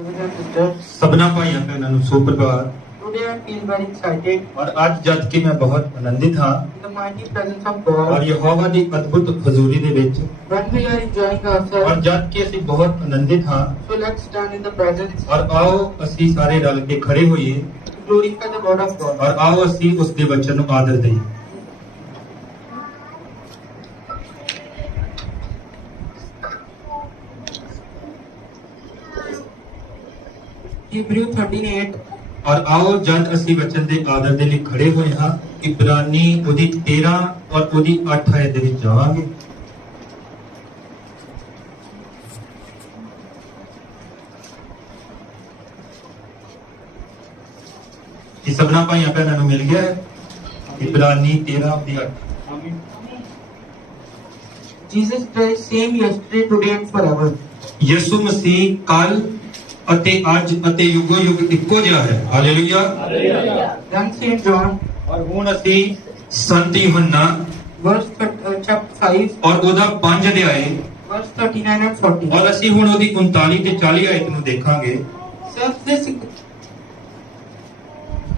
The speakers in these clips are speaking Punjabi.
सबना भाइयों बहनों ਨੂੰ सुप्रभात। Today I feel very excited और आज जद कि मैं बहुत आनंदित हाँ in the mighty presence of God. और यहोवा ਦੀ अद्भुत हजूरी ਦੇ ਵਿੱਚ When we are enjoying ourselves, और जद कि ਅਸੀਂ ਬਹੁਤ ਆਨੰदित ਹਾਂ so let's stand in the presence और ਆਓ ਅਸੀਂ ਸਾਰੇ ਰਲ ਕੇ ਖੜੇ ਹੋਈਏ to glorify the God of God. और ਆਓ ਅਸੀਂ ਉਸ ਦੇ ਵਚਨ ਨੂੰ ਆਦਰ ਦੇਈਏ। Hebrew 13:8. और आओ जद ਅਸੀਂ ਵਚਨ ਦੇ ਆਦਰ ਦੇ ਲਈ ਖੜੇ ਹੋਏ ਹਾਂ ਇਬਰਾਨੀ ਉਹਦੀ 13 ਔਰ ਉਹਦੀ 8 ਆਇਤ ਦੇ ਵਿੱਚ ਜਾਵਾਂਗੇ। ਇਹ ਸਭਨਾ ਭਾਈਆਂ ਭੈਣਾਂ ਨੂੰ ਮਿਲ ਗਿਆ ਹੈ ਇਬਰਾਨੀ 13 ਦੀ 8। Jesus Christ same yesterday, today and forever. ਯਿਸੂ ਮਸੀਹ ਕੱਲ ਅਤੇ ਅੱਜ ਅਤੇ ਯੁਗੋ ਯੁਗ ਇੱਕੋ ਜਿਹਾ ਹੈ। ਹਾਲੇਲੂਇਆ। Then Saint John, ਔਰ ਹੁਣ ਅਸੀਂ ਸੰਤ ਯੋਹੰਨਾ chapter 5, ਔਰ ਉਹਦਾ 5 ਅਧਿਆਏ verse 39 and 40. ਔਰ ਅਸੀਂ ਹੁਣ ਉਹਦੀ 39 ਤੇ 40 ਆਇਤ ਨੂੰ ਦੇਖਾਂਗੇ।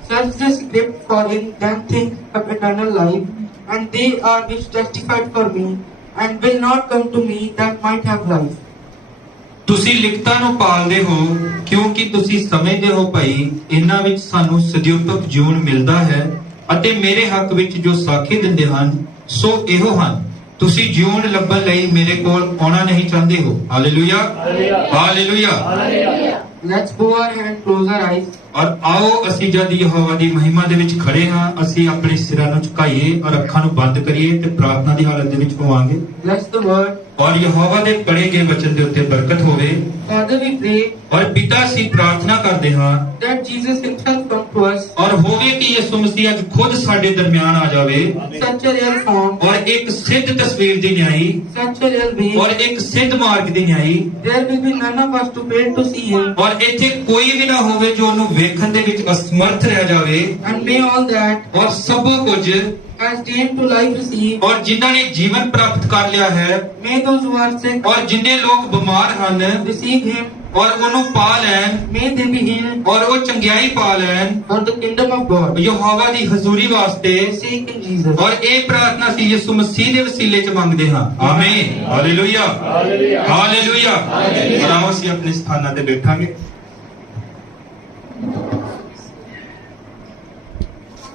Search the script for in them think of eternal life, and they are which testified for me, and will not come to me that might have life. ਤੁਸੀਂ ਲਿਖਤਾਂ ਨੂੰ ਪਾਲਦੇ ਹੋ ਕਿਉਂਕਿ ਤੁਸੀਂ ਸਮਝਦੇ ਹੋ ਭਾਈ ਇਹਨਾਂ ਵਿੱਚ ਸਾਨੂੰ ਸਦੀਵਤਕ ਜੀਵਨ ਮਿਲਦਾ ਹੈ ਅਤੇ ਮੇਰੇ ਹੱਕ ਵਿੱਚ ਜੋ ਸਾਖੀ ਦਿੰਦੇ ਹਨ ਸੋ ਇਹੋ ਹਨ। ਤੁਸੀਂ ਜੀਵਨ ਲੱਭਣ ਲਈ ਮੇਰੇ ਕੋਲ ਆਉਣਾ ਨਹੀਂ ਚਾਹੁੰਦੇ ਹੋ। Hallelujah hallelujah. Let's bow our head and close our eyes. ਔਰ ਆਓ ਅਸੀਂ ਜਦ ਯਹੋਵਾ ਦੀ ਮਹਿਮਾ ਦੇ ਵਿੱਚ ਖੜੇ ਹਾਂ ਅਸੀਂ ਆਪਣੇ ਸਿਰਾਂ ਨੂੰ ਝੁਕਾਈਏ ਔਰ ਅੱਖਾਂ ਨੂੰ ਬੰਦ ਕਰੀਏ ਤੇ ਪ੍ਰਾਰਥਨਾ ਦੀ ਹਾਲਤ ਦੇ ਵਿੱਚ ਹੋਵਾਂਗੇ। Bless the word. ਔਰ ਯਹੋਵਾ ਦੇ ਪੜ੍ਹੇ ਗਏ ਵਚਨ ਦੇ ਉੱਤੇ ਬਰਕਤ ਹੋਵੇ। Father, we pray ਔਰ ਪਿਤਾ ਅਸੀਂ ਪ੍ਰਾਰਥਨਾ ਕਰਦੇ ਹਾਂ that Jesus himself come to us ਔਰ ਹੋਵੇ ਕਿ ਯਿਸੂ ਮਸੀਹ ਅੱਜ ਖੁਦ ਸਾਡੇ ਦਰਮਿਆਨ ਆ ਜਾਵੇ such a real form, ਔਰ ਇੱਕ ਸਿੱਧ ਤਸਵੀਰ ਦੀ ਨਿਆਈ such a real way. ਔਰ ਇੱਕ ਸਿੱਧ ਮਾਰਗ ਦੀ ਨਿਆਈ There will be none of us to fail to see him, ਔਰ ਇੱਥੇ ਕੋਈ ਵੀ ਨਾ ਹੋਵੇ ਜੋ ਉਹਨੂੰ ਵੇਖਣ ਦੇ ਵਿੱਚ ਅਸਮਰਥ ਰਹਿ ਜਾਵੇ and may all that ਔਰ ਸਭ ਕੁਝ has attained to life receive. ਔਰ ਜਿਨ੍ਹਾਂ ਨੇ ਜੀਵਨ ਪ੍ਰਾਪਤ ਕਰ ਲਿਆ ਹੈ May those who are sick ਔਰ ਜਿੰਨੇ ਲੋਕ ਬਿਮਾਰ ਹਨ receive him. ਔਰ ਉਹਨੂੰ ਪਾ ਲੈਣ May they be healed ਔਰ ਉਹ ਚੰਗਿਆਈ ਪਾ ਲੈਣ for the kingdom of God. Jehovah ਦੀ ਹਜ਼ੂਰੀ ਵਾਸਤੇ। Seek in Jesus. ਔਰ ਇਹ ਪ੍ਰਾਰਥਨਾ ਅਸੀਂ ਯਿਸੂ ਮਸੀਹ ਦੇ ਵਸੀਲੇ 'ਚ ਮੰਗਦੇ ਹਾਂ। ਆਮੀਨ। Hallelujah hallelujah. ਆਓ ਅਸੀਂ ਆਪਣੇ ਸਥਾਨਾਂ ਤੇ ਬੈਠਾਂਗੇ।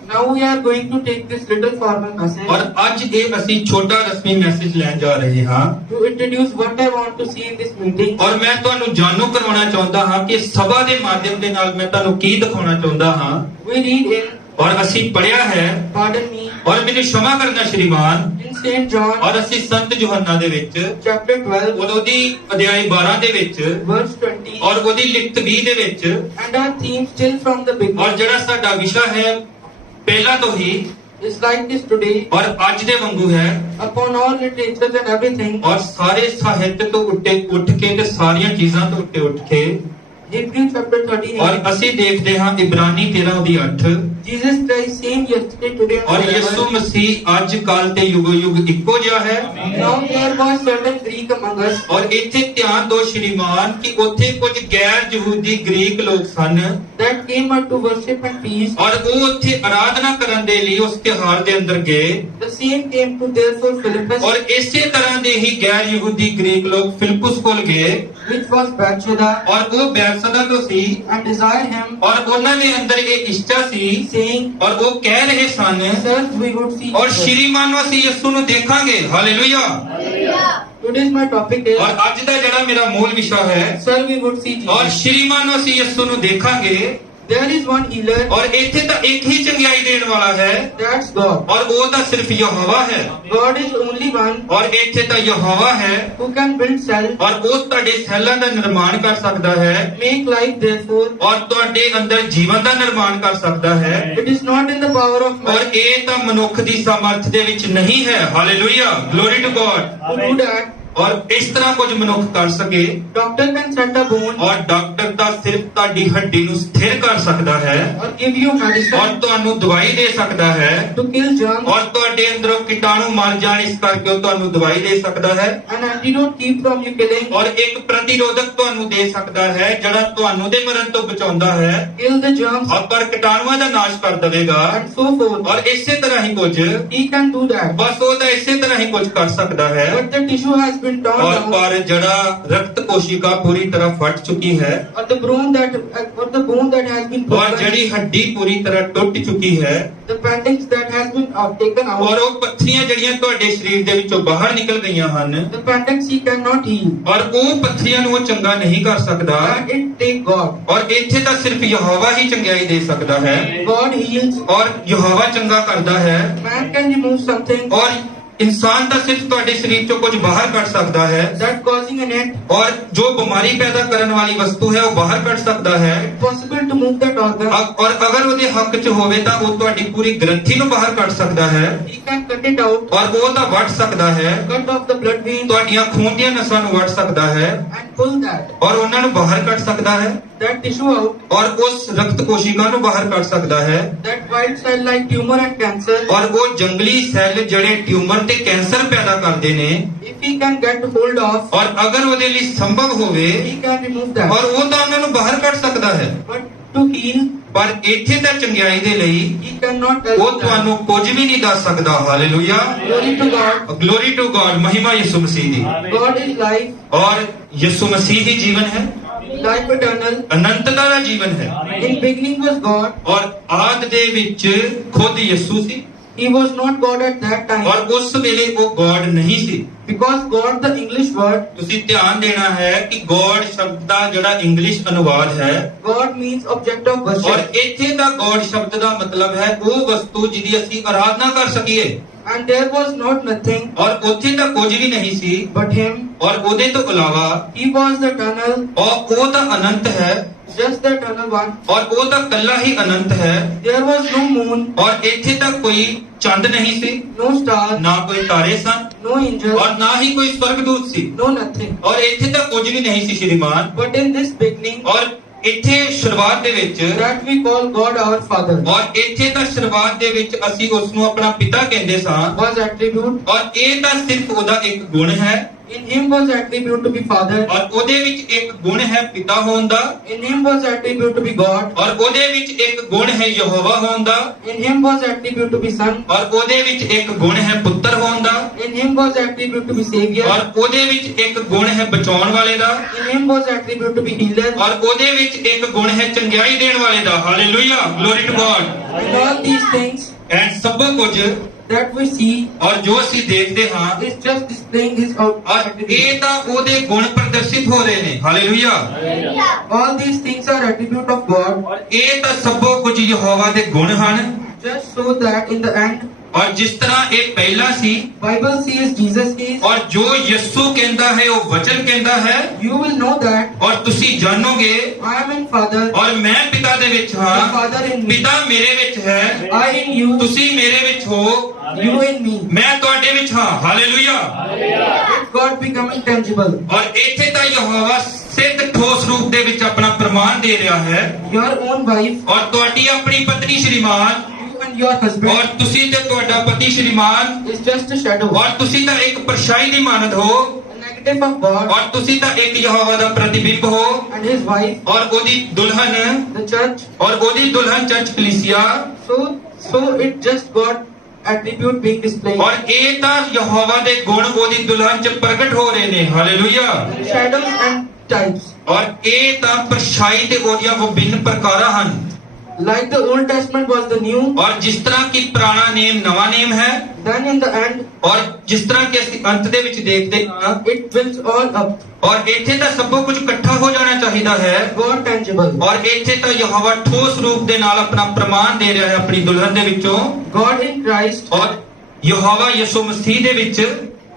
Now we are going to take this little formal message ਔਰ ਅੱਜ ਇਹ ਅਸੀਂ ਛੋਟਾ ਰਸਮੀ ਮੈਸੇਜ ਲੈਣ ਜਾ ਰਹੇ ਹਾਂ to introduce what I want to see in this meeting. ਔਰ ਮੈਂ ਤੁਹਾਨੂੰ ਜਾਣੂ ਕਰਵਾਉਣਾ ਚਾਹੁੰਦਾ ਹਾਂ ਕਿ ਸਭਾ ਦੇ ਮਾਧਿਅਮ ਦੇ ਨਾਲ ਮੈਂ ਤੁਹਾਨੂੰ ਕੀ ਦਿਖਾਉਣਾ ਚਾਹੁੰਦਾ ਹਾਂ। We read in, ਔਰ ਅਸੀਂ ਪੜ੍ਹਿਆ ਹੈ pardon me, ਔਰ ਮੈਨੂੰ क्षमा ਕਰਨਾ ਸ਼੍ਰੀਮਾਨ। in Saint John ਔਰ ਅਸੀਂ ਸੰਤ ਯੋਹੰਨਾ ਦੇ ਵਿੱਚ chapter 12 ਉਹਦੀ ਅਧਿਆਇ 12 ਦੇ ਵਿੱਚ verse 20, ਔਰ ਉਹਦੀ ਲਿਖਤ 20 ਦੇ ਵਿੱਚ and our theme still from the ਔਰ beginning ਜਿਹੜਾ ਸਾਡਾ ਵਿਸ਼ਾ ਹੈ ਪਹਿਲਾਂ ਤੋਂ ਹੀ is like this today, ਔਰ ਅੱਜ ਦੇ ਵਾਂਗੂ ਹੈ upon all literatures and everything. ਔਰ ਸਾਰੇ ਸਾਹਿਤ ਤੋਂ ਉੱਠ ਕੇ ਤੇ ਸਾਰੀਆਂ ਚੀਜ਼ਾਂ ਤੋਂ ਉੱਠ ਕੇ Hebrew chapter 13. ਔਰ ਅਸੀਂ ਦੇਖਦੇ ਹਾਂ ਇਬਰਾਨੀ 13 ਦੀ 8 Jesus Christ same yesterday, today and ਔਰ forever. ਯਿਸੂ ਮਸੀਹ ਅੱਜ ਕੱਲ ਤੇ ਯੁਗੋ ਯੁਗ ਇੱਕੋ ਜਿਹਾ ਹੈ। Now there was certain Greek among us ਔਰ ਇੱਥੇ ਧਿਆਨ ਦਿਓ ਸ਼੍ਰੀਮਾਨ ਕਿ ਉੱਥੇ ਕੁਝ ਗੈਰ ਯਹੂਦੀ ਗ੍ਰੀਕ ਲੋਕ ਸਨ that came out to worship and feast. ਔਰ ਉਹ ਉੱਥੇ ਆਰਾਧਨਾ ਕਰਨ ਦੇ ਲਈ ਉਸ ਤਿਉਹਾਰ ਦੇ ਅੰਦਰ ਗਏ। The same came to therefore Philippus, ਔਰ ਇਸੇ ਤਰ੍ਹਾਂ ਦੇ ਹੀ ਗੈਰ ਯਹੂਦੀ ਗ੍ਰੀਕ ਲੋਕ ਫਿਲਿਪੁਸ ਕੋਲ ਗਏ which was Bethsaida, ਔਰ ਉਹ ਬੈਤਸਦਾ ਤੋਂ ਸੀ and desired him, ਔਰ ਉਹਨਾਂ ਦੇ ਅੰਦਰ ਇਹ ਇੱਛਾ ਸੀ saying, ਔਰ ਉਹ ਕਹਿ ਰਹੇ ਸਨ Sir, we would see ਔਰ Jesus. ਸ਼੍ਰੀਮਾਨ ਨੂੰ ਅਸੀਂ ਯਿਸੂ ਨੂੰ ਦੇਖਾਂਗੇ। Hallelujah. Today's my topic is, ਔਰ ਅੱਜ ਦਾ ਜਿਹੜਾ ਮੇਰਾ ਮੂਲ ਵਿਸ਼ਾ ਹੈ Sir, we would see ਔਰ Jesus. ਸ਼੍ਰੀਮਾਨ ਨੂੰ ਅਸੀਂ ਯਿਸੂ ਨੂੰ ਦੇਖਾਂਗੇ। There is one healer, ਔਰ ਇੱਥੇ ਤਾਂ ਇੱਕ ਹੀ ਚੰਗਿਆਈ ਦੇਣ ਵਾਲਾ ਹੈ that's God. ਔਰ ਉਹ ਤਾਂ ਸਿਰਫ ਯਹੋਵਾ ਹੈ। God is only one ਔਰ ਇੱਥੇ ਤਾਂ ਯਹੋਵਾ ਹੈ who can build cells, ਔਰ ਉਹ ਤੁਹਾਡੇ ਸੈੱਲਾਂ ਦਾ ਨਿਰਮਾਣ ਕਰ ਸਕਦਾ ਹੈ make life therefore. ਔਰ ਤੁਹਾਡੇ ਅੰਦਰ ਜੀਵਨ ਦਾ ਨਿਰਮਾਣ ਕਰ ਸਕਦਾ ਹੈ। It is not in the power of ਔਰ man ਇਹ ਤਾਂ ਮਨੁੱਖ ਦੀ ਸਮਰੱਥ ਦੇ ਵਿੱਚ ਨਹੀਂ ਹੈ। Hallelujah glory to God. to do that. ਔਰ ਇਸ ਤਰ੍ਹਾਂ ਕੁਝ ਮਨੁੱਖ ਕਰ ਸਕੇ Doctor can set a bone ਔਰ ਡਾਕਟਰ ਤਾਂ ਸਿਰਫ ਤੁਹਾਡੀ ਹੱਡੀ ਨੂੰ ਸਥਿਰ ਕਰ ਸਕਦਾ ਹੈ or give you ਔਰ medicine ਤੁਹਾਨੂੰ ਦਵਾਈ ਦੇ ਸਕਦਾ ਹੈ to kill germs, ਔਰ ਤੁਹਾਡੇ ਅੰਦਰੋਂ ਕੀਟਾਣੂ ਮਰ ਜਾਣ ਇਸ ਕਰਕੇ ਉਹ ਤੁਹਾਨੂੰ ਦਵਾਈ ਦੇ ਸਕਦਾ ਹੈ an antidote keep from you killing, ਔਰ ਇੱਕ ਪ੍ਰਤੀਰੋਧਕ ਤੁਹਾਨੂੰ ਦੇ ਸਕਦਾ ਹੈ ਜਿਹੜਾ ਤੁਹਾਨੂੰ ਦੇ ਮਰਨ ਤੋਂ ਬਚਾਉਂਦਾ ਹੈ kill the germs, ਔਰ ਪਰ ਕੀਟਾਣੂਆਂ ਦਾ ਨਾਸ਼ ਕਰ ਦੇਵੇਗਾ and so forth. ਔਰ ਇਸੇ ਤਰ੍ਹਾਂ ਹੀ ਕੁਝ He can do that. ਬਸ ਉਹ ਤਾਂ ਇਸੇ ਤਰ੍ਹਾਂ ਹੀ ਕੁਝ ਕਰ ਸਕਦਾ ਹੈ But the tissue has been torn ਔਰ down, ਪਰ ਜਿਹੜਾ ਰਕਤ ਕੋਸ਼ਿਕਾ ਪੂਰੀ ਤਰ੍ਹਾਂ ਫਟ ਚੁੱਕੀ ਹੈ or the bone that has been ਔਰ broken, ਜਿਹੜੀ ਹੱਡੀ ਪੂਰੀ ਤਰ੍ਹਾਂ ਟੁੱਟ ਚੁੱਕੀ ਹੈ the appendix that has been taken out, ਔਰ ਉਹ ਪੱਥਰੀਆਂ ਜਿਹੜੀਆਂ ਤੁਹਾਡੇ ਸਰੀਰ ਦੇ ਵਿੱਚੋਂ ਬਾਹਰ ਨਿਕਲ ਗਈਆਂ ਹਨ the appendix he cannot heal. ਔਰ ਉਹ ਪੱਥਰੀਆਂ ਨੂੰ ਉਹ ਚੰਗਾ ਨਹੀਂ ਕਰ ਸਕਦਾ And it take God. ਔਰ ਇੱਥੇ ਤਾਂ ਸਿਰਫ ਯਹੋਵਾ ਹੀ ਚੰਗਿਆਈ ਦੇ ਸਕਦਾ ਹੈ God heals. ਔਰ ਯਹੋਵਾ ਚੰਗਾ ਕਰਦਾ ਹੈ Man can remove something ਔਰ ਇਨਸਾਨ ਤਾਂ ਸਿਰਫ ਤੁਹਾਡੇ ਸਰੀਰ ਚੋਂ ਕੁਝ ਬਾਹਰ ਕੱਢ ਸਕਦਾ ਹੈ that causing an end. ਔਰ ਜੋ ਬਿਮਾਰੀ ਪੈਦਾ ਕਰਨ ਵਾਲੀ ਵਸਤੂ ਹੈ ਉਹ ਬਾਹਰ ਕੱਢ ਸਕਦਾ ਹੈ Possible to move that organ. ਔਰ ਅਗਰ ਉਹਦੇ ਹੱਕ 'ਚ ਹੋਵੇ ਤਾਂ ਉਹ ਤੁਹਾਡੀ ਪੂਰੀ ਗ੍ਰੰਥੀ ਨੂੰ ਬਾਹਰ ਕੱਢ ਸਕਦਾ ਹੈ He can cut it out, ਔਰ ਉਹ ਤਾਂ ਵੱਢ ਸਕਦਾ ਹੈ cut off the blood vein ਤੁਹਾਡੀਆਂ ਖੂਨ ਦੀਆਂ ਨਸਾਂ ਨੂੰ ਵੱਢ ਸਕਦਾ ਹੈ and pull that ਔਰ ਉਹਨਾਂ ਨੂੰ ਬਾਹਰ ਕੱਢ ਸਕਦਾ ਹੈ tissue out. ਔਰ ਉਸ ਰਕਤ ਕੋਸ਼ਿਕਾ ਨੂੰ ਬਾਹਰ ਕੱਢ ਸਕਦਾ ਹੈ That white cell like tumor and cancer. ਔਰ ਉਹ ਜੰਗਲੀ ਸੈੱਲ ਜਿਹੜੇ ਟਿਊਮਰ ਤੇ ਕੈਂਸਰ ਪੈਦਾ ਕਰਦੇ ਨੇ If he can get hold of, ਔਰ ਅਗਰ ਉਹਦੇ ਲਈ ਸੰਭਵ ਹੋਵੇ he can remove that. ਔਰ ਉਹ ਤਾਂ ਉਹਨਾਂ ਨੂੰ ਬਾਹਰ ਕੱਢ ਸਕਦਾ ਹੈ But to heal, ਪਰ ਇੱਥੇ ਤਾਂ ਚੰਗਿਆਈ ਦੇ ਲਈ he cannot help ਉਹ that. ਤੁਹਾਨੂੰ ਕੁਝ ਵੀ ਨਹੀਂ ਦੱਸ ਸਕਦਾ hallelujah Glory to God. Glory to God ਮਹਿਮਾ ਯਿਸੂ ਮਸੀਹ ਦੀ God is life, ਔਰ ਯਿਸੂ ਮਸੀਹ ਹੀ ਜੀਵਨ ਹੈ life eternal. ਅਨੰਤਤਾ ਦਾ ਜੀਵਨ ਹੈ In beginning was God. ਔਰ ਆਦ ਦੇ ਵਿੱਚ ਖੁਦ ਯਿਸੂ ਸੀ He was not God at that time. ਔਰ ਉਸ ਵੇਲੇ ਉਹ ਗॉड ਨਹੀਂ ਸੀ Because God, the English word, ਤੁਸੀਂ ਧਿਆਨ ਦੇਣਾ ਹੈ ਕਿ ਗॉड ਸ਼ਬਦ ਦਾ ਜਿਹੜਾ ਇੰਗਲਿਸ਼ ਅਨੁਵਾਦ ਹੈ God means object of ਔਰ worship. ਇੱਥੇ ਦਾ ਗॉड ਸ਼ਬਦ ਦਾ ਮਤਲਬ ਹੈ ਉਹ ਵਸਤੂ ਜਿਹਦੀ ਅਸੀਂ ਆਰਾਧਨਾ ਕਰ ਸਕੀਏ And there was not nothing ਔਰ ਉੱਥੇ ਤਾਂ ਕੁਝ ਵੀ ਨਹੀਂ ਸੀ but Him. ਔਰ ਉਹਦੇ ਤੋਂ ਇਲਾਵਾ He was the eternal, ਔਰ ਉਹ ਤਾਂ ਅਨੰਤ ਹੈ just the eternal one. ਔਰ ਉਹ ਤਾਂ ਕੱਲਾ ਹੀ ਅਨੰਤ ਹੈ There was no moon, ਔਰ ਇੱਥੇ ਤਾਂ ਕੋਈ ਚੰਦ ਨਹੀਂ ਸੀ no star, ਨਾ ਕੋਈ ਤਾਰੇ ਸਨ no angel, ਔਰ ਨਾ ਹੀ ਕੋਈ ਸਵਰਗਦੂਤ ਸੀ no nothing. ਔਰ ਇੱਥੇ ਤਾਂ ਕੁਝ ਵੀ ਨਹੀਂ ਸੀ ਸ਼੍ਰੀਮਾਨ But in this beginning, ਔਰ ਇੱਥੇ ਸ਼ੁਰੂਆਤ ਦੇ ਵਿੱਚ that we call God our Father, ਔਰ ਇੱਥੇ ਤਾਂ ਸ਼ੁਰੂਆਤ ਦੇ ਵਿੱਚ ਅਸੀਂ ਉਸ ਨੂੰ ਆਪਣਾ ਪਿਤਾ ਕਹਿੰਦੇ ਸਾਂ was attribute. ਔਰ ਇਹ ਤਾਂ ਸਿਰਫ ਉਹਦਾ ਇੱਕ ਗੁਣ ਹੈ In Him was attribute to be Father. ਔਰ ਉਹਦੇ ਵਿੱਚ ਇੱਕ ਗੁਣ ਹੈ ਪਿਤਾ ਹੋਣ ਦਾ In Him was attribute to be God. ਔਰ ਉਹਦੇ ਵਿੱਚ ਇੱਕ ਗੁਣ ਹੈ ਯਹੋਵਾ ਹੋਣ ਦਾ In Him was attribute to be Son. ਔਰ ਉਹਦੇ ਵਿੱਚ ਇੱਕ ਗੁਣ ਹੈ ਪੁੱਤਰ ਹੋਣ ਦਾ In Him was attribute to be Savior. ਔਰ ਉਹਦੇ ਵਿੱਚ ਇੱਕ ਗੁਣ ਹੈ ਬਚਾਉਣ ਵਾਲੇ ਦਾ In Him was attribute to be Healer. ਔਰ ਉਹਦੇ ਵਿੱਚ ਇੱਕ ਗੁਣ ਹੈ ਚੰਗਿਆਈ ਦੇਣ ਵਾਲੇ ਦਾ hallelujah glory to God And all these things and ਸਭ ਕੁਝ that we see ਔਰ ਜੋ ਅਸੀਂ ਦੇਖਦੇ ਹਾਂ is just displaying His ਔਰ attribute. ਇਹ ਤਾਂ ਉਹਦੇ ਗੁਣ ਪ੍ਰਦਰਸ਼ਿਤ ਹੋ ਰਹੇ ਨੇ hallelujah All these things are attribute of God, ਔਰ ਇਹ ਤਾਂ ਸਭ ਕੁਝ ਯਹੋਵਾ ਦੇ ਗੁਣ ਹਨ just so that in the end, ਔਰ ਜਿਸ ਤਰ੍ਹਾਂ ਇਹ ਪਹਿਲਾ ਸੀ Bible says Jesus is. ਔਰ ਜੋ ਯਿਸੂ ਕਹਿੰਦਾ ਹੈ ਉਹ ਵਚਨ ਕਹਿੰਦਾ ਹੈ You will know that ਔਰ ਤੁਸੀਂ ਜਾਣੋਗੇ I am in Father, ਔਰ ਮੈਂ ਪਿਤਾ ਦੇ ਵਿੱਚ the ਹਾਂ Father in me, ਪਿਤਾ ਮੇਰੇ ਵਿੱਚ ਹੈ I in you, ਤੁਸੀਂ ਮੇਰੇ ਵਿੱਚ ਹੋ you in me. ਮੈਂ ਤੁਹਾਡੇ ਵਿੱਚ ਹਾਂ hallelujah Let God becoming tangible. ਔਰ ਇੱਥੇ ਤਾਂ ਯਹੋਵਾ ਸਿੱਧ ਠੋਸ ਰੂਪ ਦੇ ਵਿੱਚ ਆਪਣਾ ਪ੍ਰਮਾਣ ਦੇ ਰਿਹਾ ਹੈ Your own wife, ਔਰ ਤੁਹਾਡੀ ਆਪਣੀ ਪਤਨੀ ਸ਼੍ਰੀਮਾਨ you and your husband ਔਰ ਤੁਸੀਂ ਤੇ ਤੁਹਾਡਾ ਪਤੀ ਸ਼੍ਰੀਮਾਨ is just a shadow, ਔਰ ਤੁਸੀਂ ਤਾਂ ਇੱਕ ਪਰਛਾਈ ਦੀ ਮਾਨਦ ਹੋ a negative of God, ਔਰ ਤੁਸੀਂ ਤਾਂ ਇੱਕ ਯਹੋਵਾ ਦਾ ਪ੍ਰਤੀਬਿੰਬ ਹੋ and His wife, ਔਰ ਉਹਦੀ ਦੁਲਹਨ the church. ਔਰ ਉਹਦੀ ਦੁਲਹਨ church ਕਲੀਸਿਆ So it just God attribute being displayed. ਔਰ ਇਹ ਤਾਂ ਯਹੋਵਾ ਦੇ ਗੁਣ ਉਹਦੀ ਦੁਲਹਨ ਚ ਪ੍ਰਗਟ ਹੋ ਰਹੇ ਨੇ ਹਾਲੇਲੂਇਆ Shadows and types. ਔਰ ਇਹ ਤਾਂ ਪਰਛਾਈ ਤੇ ਉਹਦੀਆਂ ਵਿਭਿੰਨ ਪ੍ਰਕਾਰਾਂ ਹਨ Like the Old Testament was the new, ਔਰ ਜਿਸ ਤਰ੍ਹਾਂ ਕਿ ਪੁਰਾਣਾ ਨੇਮ ਨਵਾਂ ਨੇਮ ਹੈ then in the end, ਔਰ ਜਿਸ ਤਰ੍ਹਾਂ ਕਿ ਅਸੀਂ ਅੰਤ ਦੇ ਵਿੱਚ ਦੇਖਦੇ ਹਾਂ it builds all up. ਔਰ ਇੱਥੇ ਤਾਂ ਸਭ ਕੁਝ ਇਕੱਠਾ ਹੋ ਜਾਣਾ ਚਾਹੀਦਾ ਹੈ God tangible. ਔਰ ਇੱਥੇ ਤਾਂ ਯਹੋਵਾ ਠੋਸ ਰੂਪ ਦੇ ਨਾਲ ਆਪਣਾ ਪ੍ਰਮਾਣ ਦੇ ਰਿਹਾ ਹੈ ਆਪਣੀ ਦੁਲਹਨ ਦੇ ਵਿੱਚੋਂ God in Christ, ਔਰ ਯਹੋਵਾ ਯਿਸੂ ਮਸੀਹ ਦੇ ਵਿੱਚ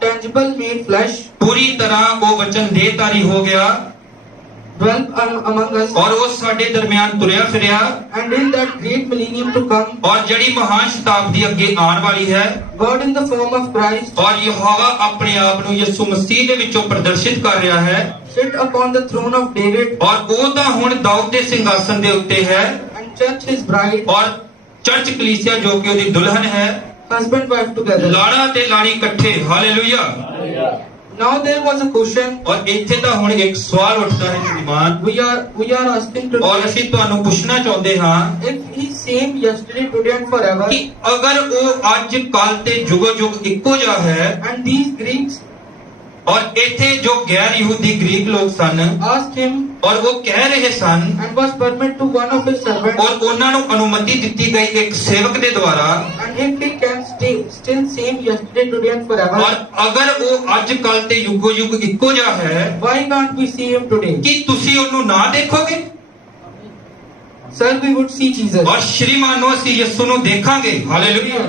tangible made flesh. ਪੂਰੀ ਤਰ੍ਹਾਂ ਉਹ ਵਚਨ ਦੇਹਧਾਰੀ ਹੋ ਗਿਆ dwell among us, ਔਰ ਉਹ ਸਾਡੇ ਦਰਮਿਆਨ ਤੁਰਿਆ ਫਿਰਿਆ and in that great millennium to come, ਔਰ ਜਿਹੜੀ ਮਹਾਨ ਸ਼ਤਾਬਦੀ ਅੱਗੇ ਆਉਣ ਵਾਲੀ ਹੈ God in the form of Christ ਔਰ ਯਹੋਵਾ ਆਪਣੇ ਆਪ ਨੂੰ ਯਿਸੂ ਮਸੀਹ ਦੇ ਵਿੱਚੋਂ ਪ੍ਰਦਰਸ਼ਿਤ ਕਰ ਰਿਹਾ ਹੈ sit upon the throne of David, ਔਰ ਉਹ ਤਾਂ ਹੁਣ ਦਾਊਦ ਦੇ ਸਿੰਘਾਸਨ ਦੇ ਉੱਤੇ ਹੈ and church his bride, ਔਰ ਚਰਚ ਕਲੀਸਿਆ ਜੋ ਕਿ ਉਹਦੀ ਦੁਲਹਨ ਹੈ husband wife together. ਲਾੜਾ ਤੇ ਲਾੜੀ ਇਕੱਠੇ hallelujah Now there was a question ਔਰ ਇੱਥੇ ਤਾਂ ਹੁਣ ਇੱਕ ਸਵਾਲ ਉੱਠਦਾ ਹੈ ਸ਼੍ਰੀਮਾਨ we are asking ਔਰ today, ਅਸੀਂ ਤੁਹਾਨੂੰ ਪੁੱਛਣਾ ਚਾਹੁੰਦੇ ਹਾਂ if he same yesterday, today and forever, ਕਿ ਅਗਰ ਉਹ ਅੱਜ ਕੱਲ ਤੇ ਜੁਗੋ ਜੁਗ ਇੱਕੋ ਜਿਹਾ ਹੈ and these Greeks ਔਰ ਇੱਥੇ ਜੋ ਗੈਰ ਯਹੂਦੀ ਗ੍ਰੀਕ ਲੋਕ ਸਨ asked him ਔਰ ਉਹ ਕਹਿ ਰਹੇ ਸਨ and was permitted to one of his servants, ਔਰ ਉਹਨਾਂ ਨੂੰ ਅਨੁਮਤੀ ਦਿੱਤੀ ਗਈ ਇੱਕ ਸੇਵਕ ਦੇ ਦੁਆਰਾ and if he can still same yesterday, today and forever, ਔਰ ਅਗਰ ਉਹ ਅੱਜ ਕੱਲ ਤੇ ਯੁਗੋ ਯੁਗ ਇੱਕੋ ਜਿਹਾ ਹੈ why can't we see him today? ਕਿ ਤੁਸੀਂ ਉਹਨੂੰ ਨਾ ਦੇਖੋਗੇ Sir, we would see Jesus. ਔਰ ਸ਼੍ਰੀਮਾਨ ਨੂੰ ਅਸੀਂ ਯਿਸੂ ਨੂੰ ਦੇਖਾਂਗੇ hallelujah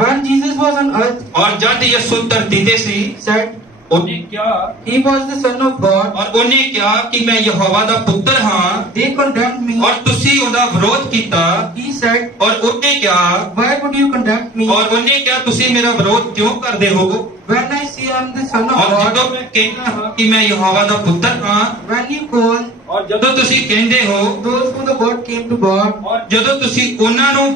When Jesus was on earth, ਔਰ ਜਦ ਯਿਸੂ ਧਰਤੀ ਤੇ ਸੀ said ਉਹਨੇ ਕਿਹਾ he was the Son of God. ਔਰ ਉਹਨੇ ਕਿਹਾ ਕਿ ਮੈਂ ਯਹੋਵਾ ਦਾ ਪੁੱਤਰ ਹਾਂ They condemned me. ਔਰ ਤੁਸੀਂ ਉਹਦਾ ਵਿਰੋਧ ਕੀਤਾ He said, ਔਰ ਉਹਨੇ ਕਿਹਾ why would you condemn me? ਔਰ ਉਹਨੇ ਕਿਹਾ ਤੁਸੀਂ ਮੇਰਾ ਵਿਰੋਧ ਕਿਉਂ ਕਰਦੇ ਹੋ When I say I am the Son of ਔਰ God, ਜਦੋਂ ਮੈਂ ਕਹਿੰਦਾ ਹਾਂ ਕਿ ਮੈਂ ਯਹੋਵਾ ਦਾ ਪੁੱਤਰ ਹਾਂ when you call ਔਰ ਜਦੋਂ ਤੁਸੀਂ ਕਹਿੰਦੇ ਹੋ those who the word came to God, ਔਰ ਜਦੋਂ ਤੁਸੀਂ ਉਹਨਾਂ ਨੂੰ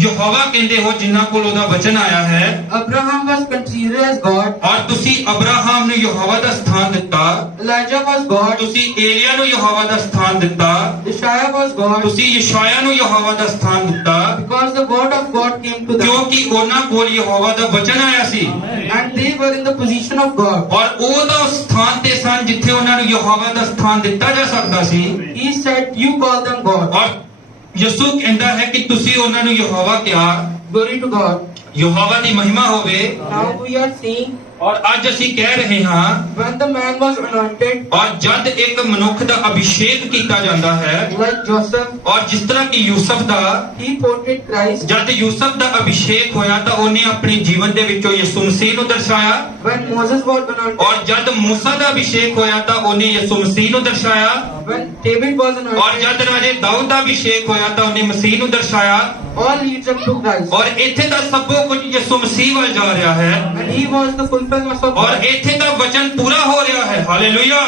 ਯਹੋਵਾ ਕਹਿੰਦੇ ਹੋ ਜਿਨ੍ਹਾਂ ਕੋਲ ਉਹਦਾ ਵਚਨ ਆਇਆ ਹੈ Abraham was considered as God, ਔਰ ਤੁਸੀਂ ਅਬਰਾਹਮ ਨੂੰ ਯਹੋਵਾ ਦਾ ਸਥਾਨ ਦਿੱਤਾ Elijah was God, ਤੁਸੀਂ ਏਲੀਆ ਨੂੰ ਯਹੋਵਾ ਦਾ ਸਥਾਨ ਦਿੱਤਾ Isaiah was God, ਤੁਸੀਂ ਯਸ਼ਾਇਆ ਨੂੰ ਯਹੋਵਾ ਦਾ ਸਥਾਨ ਦਿੱਤਾ because the word of God came to them, ਕਿਉਂਕਿ ਉਹਨਾਂ ਕੋਲ ਯਹੋਵਾ ਦਾ ਵਚਨ ਆਇਆ ਸੀ and they were in the position of God. ਔਰ ਉਹ ਤਾਂ ਉਸ ਸਥਾਨ ਤੇ ਸਨ ਜਿੱਥੇ ਉਹਨਾਂ ਨੂੰ ਯਹੋਵਾ ਦਾ ਸਥਾਨ ਦਿੱਤਾ ਜਾ ਸਕਦਾ ਸੀ He said, you call them God. ਔਰ ਯਿਸੂ ਕਹਿੰਦਾ ਹੈ ਕਿ ਤੁਸੀਂ ਉਹਨਾਂ ਨੂੰ ਯਹੋਵਾ ਕਿਹਾ Glory to God. ਯਹੋਵਾ ਦੀ ਮਹਿਮਾ ਹੋਵੇ Now we are seeing ਔਰ ਅੱਜ ਅਸੀਂ ਕਹਿ ਰਹੇ ਹਾਂ when the man was anointed, ਔਰ ਜਦ ਇੱਕ ਮਨੁੱਖ ਦਾ ਅਭਿਸ਼ੇਕ ਕੀਤਾ ਜਾਂਦਾ ਹੈ like Joseph, ਔਰ ਜਿਸ ਤਰ੍ਹਾਂ ਕਿ ਯੂਸਫ ਦਾ he portrayed Christ. ਜਦ ਯੂਸਫ ਦਾ ਅਭਿਸ਼ੇਕ ਹੋਇਆ ਤਾਂ ਉਹਨੇ ਆਪਣੇ ਜੀਵਨ ਦੇ ਵਿੱਚੋਂ ਯਿਸੂ ਮਸੀਹ ਨੂੰ ਦਰਸਾਇਆ When Moses was anointed, ਔਰ ਜਦ ਮੂਸਾ ਦਾ ਅਭਿਸ਼ੇਕ ਹੋਇਆ ਤਾਂ ਉਹਨੇ ਯਿਸੂ ਮਸੀਹ ਨੂੰ ਦਰਸਾਇਆ when David was ਔਰ anointed, ਜਦ ਰਾਜੇ ਦਾਊਦ ਦਾ ਅਭਿਸ਼ੇਕ ਹੋਇਆ ਤਾਂ ਉਹਨੇ ਮਸੀਹ ਨੂੰ ਦਰਸਾਇਆ all leads up to Christ. ਔਰ ਇੱਥੇ ਤਾਂ ਸਭੋ ਕੁਝ ਯਿਸੂ ਮਸੀਹ ਵੱਲ ਜਾ ਰਿਹਾ ਹੈ And he was the fulfillment of ਔਰ God. ਇੱਥੇ ਤਾਂ ਵਚਨ ਪੂਰਾ ਹੋ ਰਿਹਾ ਹੈ hallelujah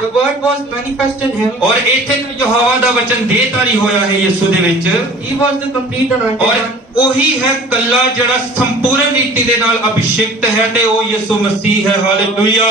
The word was manifest in him. ਔਰ ਇੱਥੇ ਤਾਂ ਯਹੋਵਾ ਦਾ ਵਚਨ ਦੇਹਧਾਰੀ ਹੋਇਆ ਹੈ ਯਿਸੂ ਦੇ ਵਿੱਚ He was the complete anointed ਔਰ one. ਉਹੀ ਹੈ ਕੱਲਾ ਜਿਹੜਾ ਸੰਪੂਰਨ ਰੀਤੀ ਦੇ ਨਾਲ ਅਭਿਸ਼ੇਕਤ ਹੈ ਤੇ ਉਹ ਯਿਸੂ ਮਸੀਹ ਹੈ hallelujah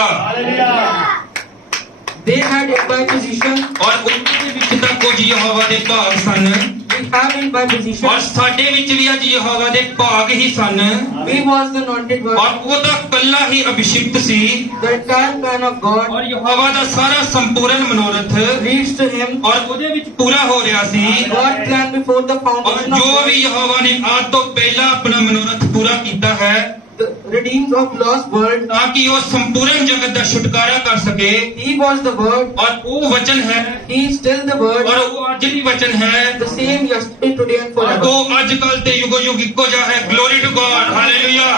They had it by position. ਔਰ ਉਹਨਾਂ ਦੇ ਵਿੱਚ ਤਾਂ ਕੁਝ ਯਹੋਵਾ ਦੇ ਭਾਗ ਸਨ We have it by position. ਔਰ ਸਾਡੇ ਵਿੱਚ ਵੀ ਅੱਜ ਯਹੋਵਾ ਦੇ ਭਾਗ ਹੀ ਸਨ We was the anointed ਔਰ one. ਉਹ ਤਾਂ ਕੱਲਾ ਹੀ ਅਭਿਸ਼ੇਕਤ ਸੀ The entire plan of God ਔਰ ਯਹੋਵਾ ਦਾ ਸਾਰਾ ਸੰਪੂਰਨ ਮਨੋਰਥ reached to him. ਔਰ ਉਹਦੇ ਵਿੱਚ ਪੂਰਾ ਹੋ ਰਿਹਾ ਸੀ God planned before the ਔਰ foundation of ਜੋ God. ਵੀ ਯਹੋਵਾ ਨੇ ਆਦ ਤੋਂ ਪਹਿਲਾਂ ਆਪਣਾ ਮਨੋਰਥ ਪੂਰਾ ਕੀਤਾ ਹੈ The redeemed of lost world. ਤਾਂ ਕਿ ਉਹ ਸੰਪੂਰਨ ਜਗਤ ਦਾ ਛੁਟਕਾਰਾ ਕਰ ਸਕੇ He was the word. ਔਰ ਉਹ ਵਚਨ ਹੈ He is still the word. ਔਰ ਉਹ ਅੱਜ ਵੀ ਵਚਨ ਹੈ The same yesterday, today and ਔਰ forever. ਉਹ ਅੱਜ ਕੱਲ ਤੇ ਯੁਗੋ ਯੁਗ ਇੱਕੋ ਜਿਹਾ ਹੈ glory to God hallelujah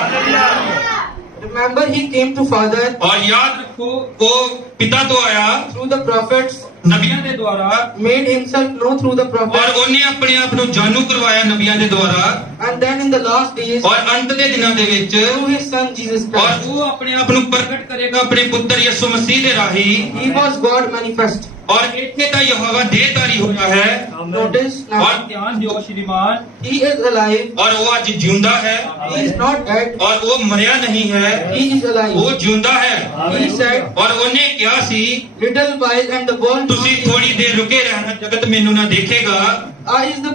Remember, he came to Father ਔਰ ਯਾਦ ਰੱਖੋ ਉਹ ਪਿਤਾ ਤੋਂ ਆਇਆ through the prophets, ਨਬੀਆਂ ਦੇ ਦੁਆਰਾ made himself known through the ਔਰ prophets, ਉਹਨੇ ਆਪਣੇ ਆਪ ਨੂੰ ਜਾਣੂ ਕਰਵਾਇਆ ਨਬੀਆਂ ਦੇ ਦੁਆਰਾ and then in the last days ਔਰ ਅੰਤ ਦੇ ਦਿਨਾਂ ਦੇ ਵਿੱਚ through his son Jesus ਔਰ Christ. ਉਹ ਆਪਣੇ ਆਪ ਨੂੰ ਪ੍ਰਗਟ ਕਰੇਗਾ ਆਪਣੇ ਪੁੱਤਰ ਯਿਸੂ ਮਸੀਹ ਦੇ ਰਾਹੀਂ He was God manifest. ਔਰ ਇੱਥੇ ਤਾਂ ਯਹੋਵਾ ਦੇਹਧਾਰੀ ਹੋਇਆ ਹੈ Notice now, ਔਰ ਧਿਆਨ ਦਿਓ ਸ਼੍ਰੀਮਾਨ he is alive. ਔਰ ਉਹ ਅੱਜ ਜਿਉਂਦਾ ਹੈ He is not dead. ਔਰ ਉਹ ਮਰਿਆ ਨਹੀਂ ਹੈ He is alive. ਉਹ ਜਿਉਂਦਾ ਹੈ He said, ਔਰ ਉਹਨੇ ਕਿਹਾ ਸੀ little while and the world ਤੁਸੀਂ ਥੋੜੀ ਦੇਰ ਰੁਕੇ ਰਹਿਣਾ ਜਗਤ ਮੈਨੂੰ ਨਾ ਦੇਖੇਗਾ I is the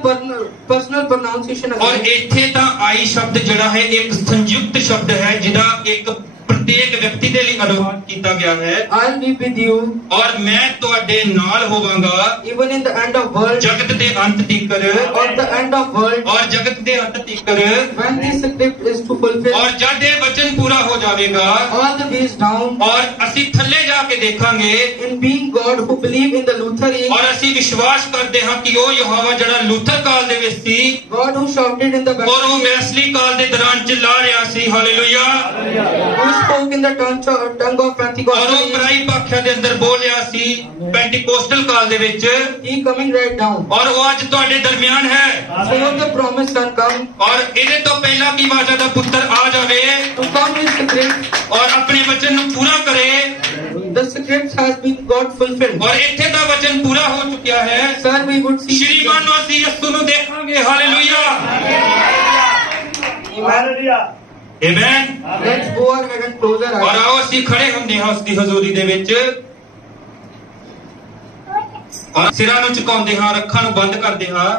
personal pronunciation of ਔਰ it. ਇੱਥੇ ਤਾਂ ਆਈ ਸ਼ਬਦ ਜਿਹੜਾ ਹੈ ਇੱਕ ਸੰਯੁਕਤ ਸ਼ਬਦ ਹੈ ਜਿਹਦਾ ਇੱਕ ਪ੍ਰਤੇਕ ਵਿਅਕਤੀ ਦੇ ਲਈ ਅਨੁਵਾਦ ਕੀਤਾ ਗਿਆ ਹੈ I'll be with you ਔਰ ਮੈਂ ਤੁਹਾਡੇ ਨਾਲ ਹੋਵਾਂਗਾ even in the end of world, ਜਗਤ ਦੇ ਅੰਤ ਤੀਕਰ or the end of world, ਔਰ ਜਗਤ ਦੇ ਅੰਤ ਤੀਕਰ when this script is to fulfill, ਔਰ ਜਦ ਇਹ ਵਚਨ ਪੂਰਾ ਹੋ ਜਾਵੇਗਾ all the ways down, ਔਰ ਅਸੀਂ ਥੱਲੇ ਜਾ ਕੇ ਦੇਖਾਂਗੇ in being God who believe in the Luther age, ਔਰ ਅਸੀਂ ਵਿਸ਼ਵਾਸ ਕਰਦੇ ਹਾਂ ਕਿ ਉਹ ਯਹੋਵਾ ਜਿਹੜਾ ਲੂਥਰ ਕਾਲ ਦੇ ਵਿੱਚ ਸੀ God who shouted in the ਔਰ ਉਹ baptism, ਵੈਸਲੀ ਕਾਲ ਦੇ ਦੌਰਾਨ ਚਿल्ला ਰਿਹਾ ਸੀ hallelujah who spoke in the tongue of ਔਰ ਉਹ Pentecostal. ਬਰਾਈ ਭਾਖਿਆ ਦੇ ਅੰਦਰ ਬੋਲਿਆ ਸੀ ਪੈਂਟੀਕੋਸਟਲ ਕਾਲ ਦੇ ਵਿੱਚ, He coming right now. ਔਰ ਉਹ ਅੱਜ ਤੁਹਾਡੇ ਦਰਮਿਆਨ ਹੈ। So when the promised son come, ਔਰ ਇਹਦੇ ਤੋਂ ਪਹਿਲਾਂ ਕੀ ਵਾਜਾ ਦਾ ਪੁੱਤਰ ਆ ਜਾਵੇ to come with script, ਔਰ ਆਪਣੇ ਵਚਨ ਨੂੰ ਪੂਰਾ ਕਰੇ। the script has been got fulfilled. ਔਰ ਇੱਥੇ ਦਾ ਵਚਨ ਪੂਰਾ ਹੋ ਚੁੱਕਿਆ ਹੈ। Sir, we would see. ਸ਼੍ਰੀਮਾਨ ਨੂੰ ਅਸੀਂ ਯਿਸੂ ਨੂੰ ਦੇਖਾਂਗੇ। Hallelujah, amen. Let's go ahead and close our ਔਰ eyes. ਆਓ ਅਸੀਂ ਖੜੇ ਹੁੰਦੇ ਹਾਂ ਉਸ ਦੀ ਹਜ਼ੂਰੀ ਦੇ ਵਿੱਚ, ਔਰ ਸਿਰਾਂ ਨੂੰ ਝੁਕਾਉਂਦੇ ਹਾਂ, ਅੱਖਾਂ ਨੂੰ ਬੰਦ ਕਰਦੇ ਹਾਂ,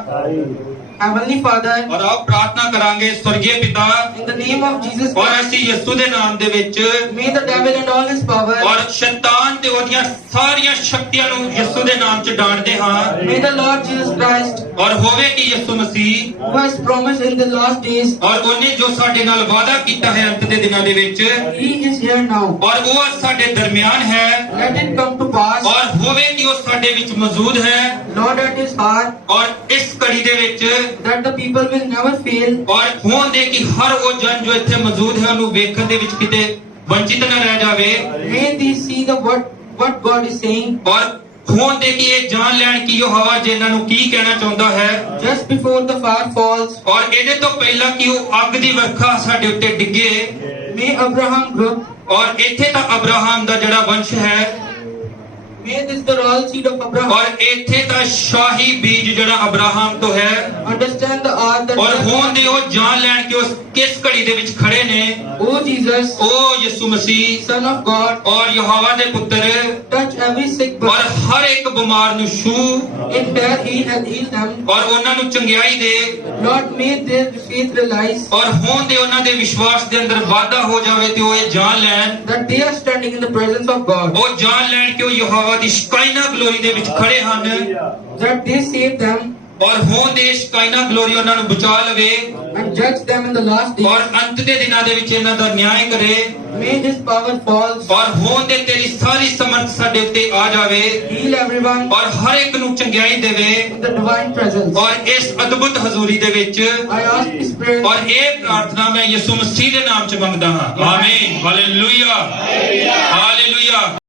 Heavenly Father, ਔਰ ਆਓ ਪ੍ਰਾਰਥਨਾ ਕਰਾਂਗੇ। ਸਵਰਗੀ ਪਿਤਾ, in the name of Jesus ਔਰ Christ, ਅਸੀਂ ਯਿਸੂ ਦੇ ਨਾਮ ਦੇ ਵਿੱਚ may the devil and all his power, ਔਰ ਸ਼ੈਤਾਨ ਤੇ ਉਹਦੀਆਂ ਸਾਰੀਆਂ ਸ਼ਕਤੀਆਂ ਨੂੰ ਯਿਸੂ ਦੇ ਨਾਮ 'ਚ ਡਾਂਟਦੇ ਹਾਂ। may the Lord Jesus Christ, ਔਰ ਹੋਵੇ ਕਿ ਯਿਸੂ ਮਸੀਹ, who has promised in the last days, ਔਰ ਉਹਨੇ ਜੋ ਸਾਡੇ ਨਾਲ ਵਾਅਦਾ ਕੀਤਾ ਹੈ ਅੰਤ ਦੇ ਦਿਨਾਂ ਦੇ ਵਿੱਚ, he is here now. ਔਰ ਉਹ ਅੱਜ ਸਾਡੇ ਦਰਮਿਆਨ ਹੈ, Let it come to pass, ਔਰ ਹੋਵੇ ਕਿ ਉਹ ਸਾਡੇ ਵਿੱਚ ਮੌਜੂਦ ਹੈ, Lord, at his heart, ਔਰ ਇਸ ਘੜੀ ਦੇ ਵਿੱਚ, that the people will never fail. ਔਰ ਹੋਣ ਦੇ ਕਿ ਹਰ ਉਹ ਜਨ ਜੋ ਇੱਥੇ ਮੌਜੂਦ ਹੈ ਉਹਨੂੰ ਵੇਖਣ ਦੇ ਵਿੱਚ ਕਿਤੇ ਵੰਚਿਤ ਨਾ ਰਹਿ ਜਾਵੇ, May they see the what God is saying ਔਰ ਹੋਣ ਦੇ ਕਿ ਇਹ ਜਾਣ ਲੈਣ ਕਿ ਉਹ ਹਵਾ ਜਿਨ੍ਹਾਂ ਨੂੰ ਕੀ ਕਹਿਣਾ ਚਾਹੁੰਦਾ ਹੈ, just before the fire falls. ਔਰ ਇਹਦੇ ਤੋਂ ਪਹਿਲਾਂ ਕਿ ਉਹ ਅੱਗ ਦੀ ਵਰਖਾ ਸਾਡੇ ਉੱਤੇ ਡਿੱਗੇ। May Abraham group, ਔਰ ਇੱਥੇ ਤਾਂ ਅਬਰਾਹਮ ਦਾ ਜਿਹੜਾ ਵੰਸ਼ ਹੈ, may this the royal seed of Abraham, ਔਰ ਇੱਥੇ ਤਾਂ ਸ਼ਾਹੀ ਬੀਜ ਜਿਹੜਾ ਅਬਰਾਹਮ ਤੋਂ ਹੈ, understand the art that ਔਰ ਹੋਣ ਦੇ ਉਹ ਜਾਣ ਲੈਣ ਕਿ ਉਸ ਕਿਸ ਘੜੀ ਦੇ ਵਿੱਚ ਖੜੇ ਨੇ। O Jesus, ਉਹ ਯਿਸੂ ਮਸੀਹ Son of God, ਔਰ ਯਹੋਵਾ ਦੇ ਪੁੱਤਰ, touch every sick ਔਰ person, ਹਰ ਇੱਕ ਬਿਮਾਰ ਨੂੰ ਛੂ, in prayer heal and heal them. ਔਰ ਉਹਨਾਂ ਨੂੰ ਚੰਗਿਆਈ ਦੇ, Lord, may their faith realize ਔਰ ਹੋਣ ਦੇ ਉਹਨਾਂ ਦੇ ਵਿਸ਼ਵਾਸ ਦੇ ਅੰਦਰ ਵਾਧਾ ਹੋ ਜਾਵੇ ਤੇ ਉਹ ਇਹ ਜਾਣ ਲੈਣ, that they are standing in the presence of God, ਉਹ ਜਾਣ ਲੈਣ ਕਿ ਉਹ ਯਹੋਵਾ ਦੀ ਸ਼ਕਾਇਨਾ ਗਲੋਰੀ ਦੇ ਵਿੱਚ ਖੜੇ ਹਨ, that they save them ਔਰ ਹੋਣ ਦੇ ਸ਼ਕਾਇਨਾ ਗਲੋਰੀ ਉਹਨਾਂ ਨੂੰ ਬਚਾ ਲਵੇ, and judge them in the last ਔਰ days. ਅੰਤ ਦੇ ਦਿਨਾਂ ਦੇ ਵਿੱਚ ਇਹਨਾਂ ਦਾ ਨਿਆਂ ਕਰੇ, May his power fall, ਔਰ ਹੋਣ ਦੇ ਤੇਰੀ ਸਾਰੀ ਸਮਰਥ ਸਾਡੇ ਉੱਤੇ ਆ ਜਾਵੇ, heal everyone ਔਰ ਹਰ ਇੱਕ ਨੂੰ ਚੰਗਿਆਈ ਦੇਵੇ। in the divine presence. ਔਰ ਇਸ ਅਦਭੁਤ ਹਜ਼ੂਰੀ ਦੇ ਵਿੱਚ, I ask this prayer ਔਰ ਇਹ ਪ੍ਰਾਰਥਨਾ ਮੈਂ ਯਿਸੂ ਮਸੀਹ ਦੇ ਨਾਮ 'ਚ ਮੰਗਦਾ ਹਾਂ। ਆਮੀਨ, ਹਾਲੇਲੂਇਆ, ਹਾਲੇਲੂਇਆ।